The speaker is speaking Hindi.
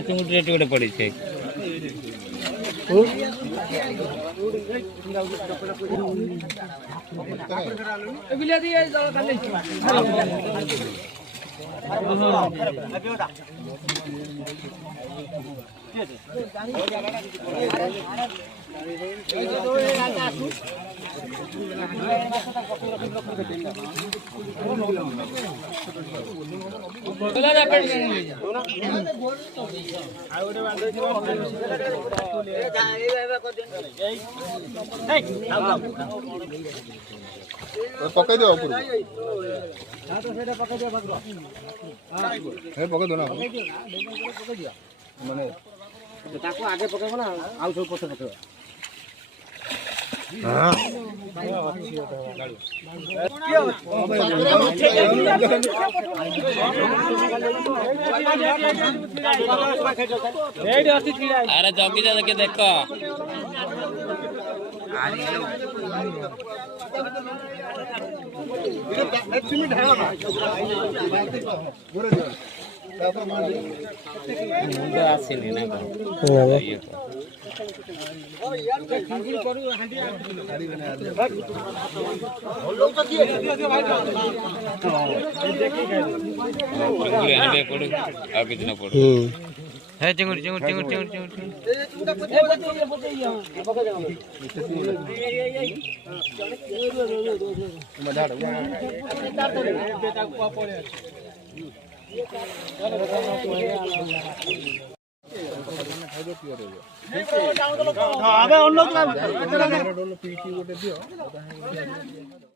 चिंगुड़ी रेट गोटे पड़ी छे पकड़ दो पकड़ दो ना माने आगे पकड़ो ना आउ सब पछे पकड़ो अरे जगी के देख आसनी ना है चिंगुड़ी चिंगुड़ी चिंगुड़ी चिंगुड़ी चिंगुड़ी